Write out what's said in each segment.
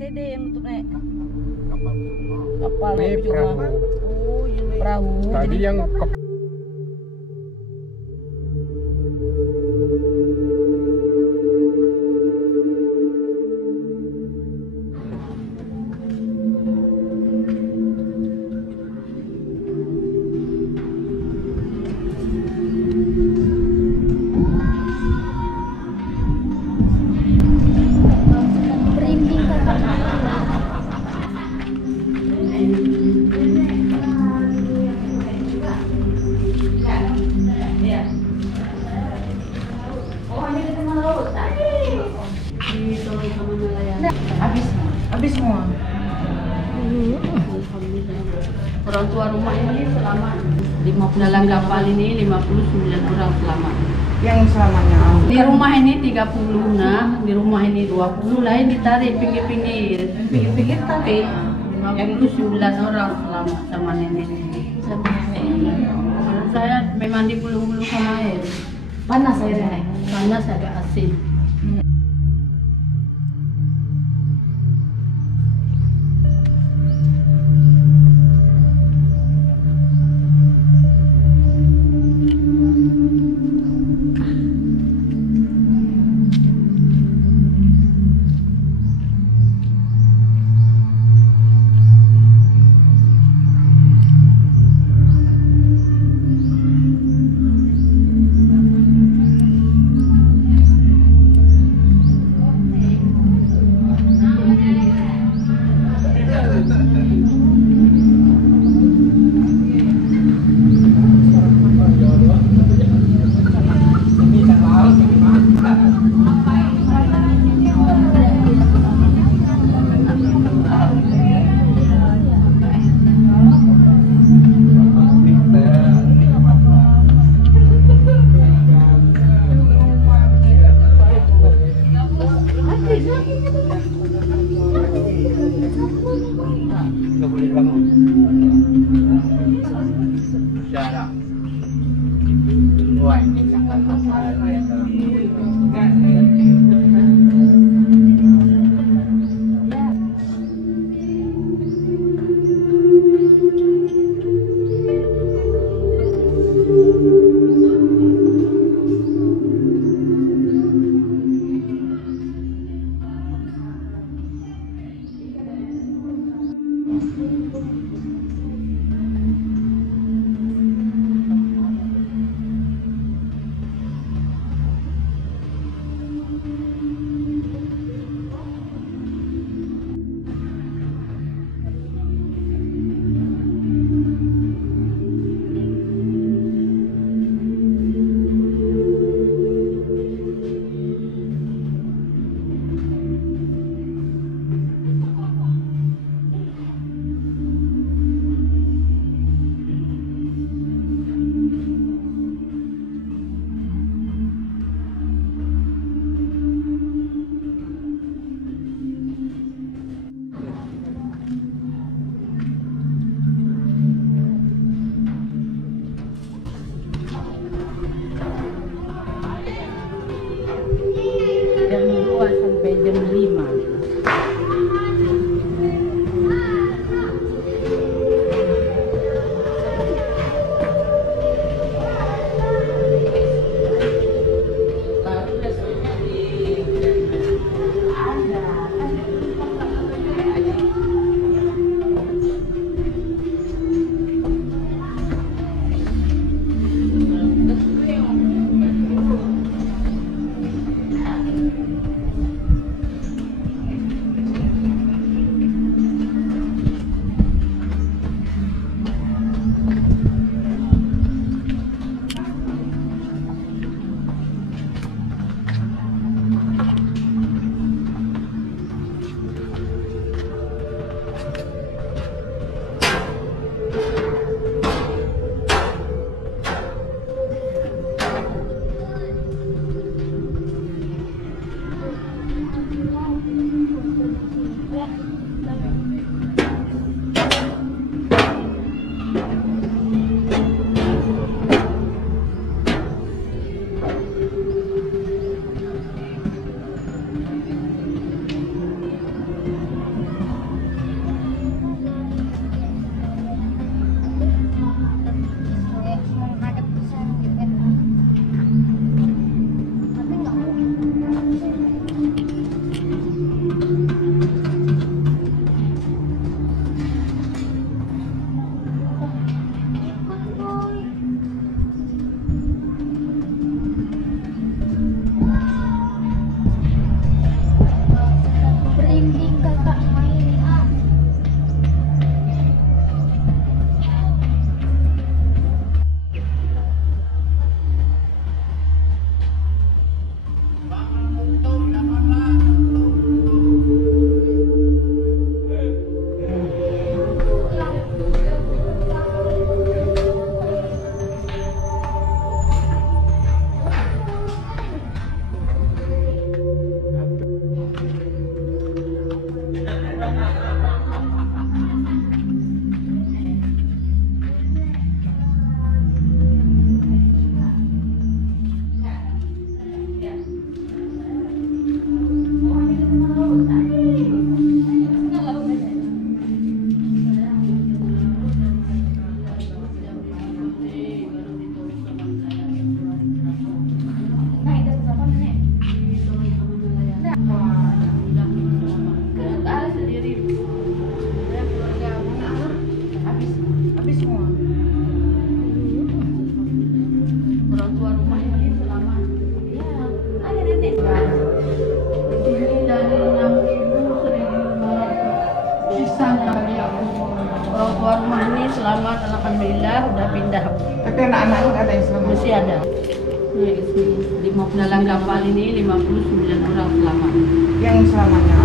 TD yang untuk naik Kapal. kapal Ini naik perahu. Oh, ini perahu. Tadi yang Merinding kakak. Habis semua. Orang tua rumah ini selamat. Dalam kapal ini 59 orang selamat. Yang selamanya. Di rumah ini 30, nah di rumah ini 20, lain ditarik pinggir-pinggir. Pinggir-pinggir tapi 59 orang selamat sama nenek. sama nenek ini. Kalau saya memang dipeluk-peluk sama air. Panas airnya. Panas agak asin. nggak boleh bangun. Cara. Wah, ini sangat Jam 2 sampai jam 5. selamat, alhamdulillah udah pindah. Tapi anak-anaknya nggak ada yang selamat. Masih ada. Nah, dalam kapal ini 59 orang selamat. Yang selamatnya.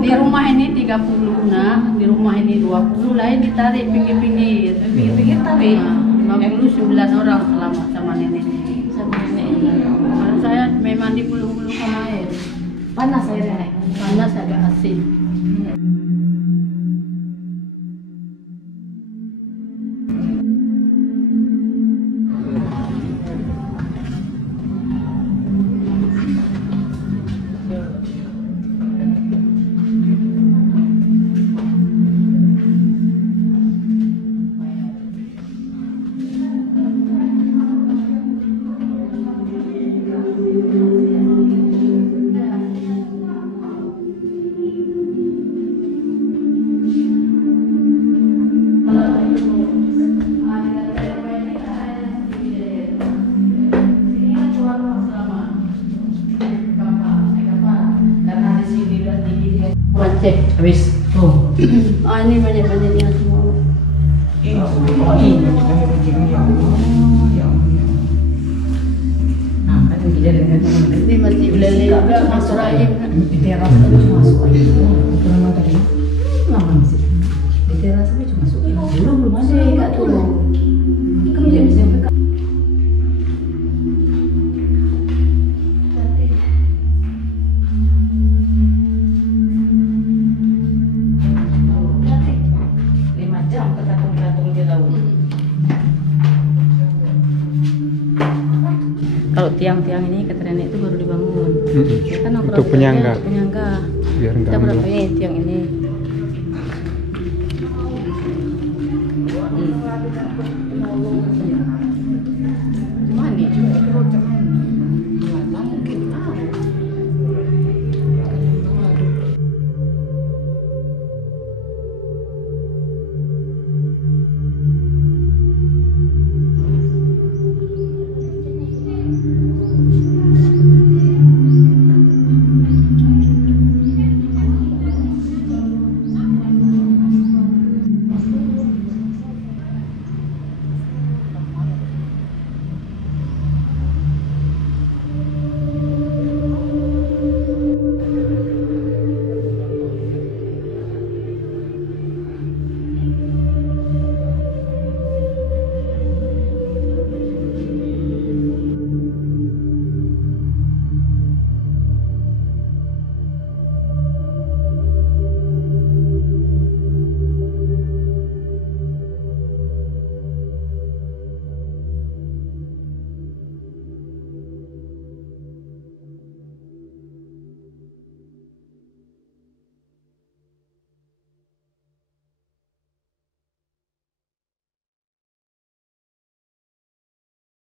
Di rumah ini 30 nak, di rumah ini 20, lain ditarik pinggir-pinggir. Pinggir-pinggir tapi. Nah, 59 orang selamat sama nenek. Sama neneknya. Kalau saya memang dipeluk-peluk sama air. Panas airnya nek. Panas agak asin. Cek. Habis. Oh. Ini banyak-banyaknya semua. Ini. Nah, kan kejadian kan. Ini masih belele juga masuk air. Di teras tadi cuma masuk air. Lama tadi. Lama sih. Di teras tadi cuma masuk air. Belum ada. Masih nggak turun. Kamu jadi bisa buka. Kalau tiang-tiang ini kata nenek itu baru dibangun. Ya kan Untuk penyangga. Untuk penyangga. Biar nggak Kita berapa melu. ini tiang ini? Mana?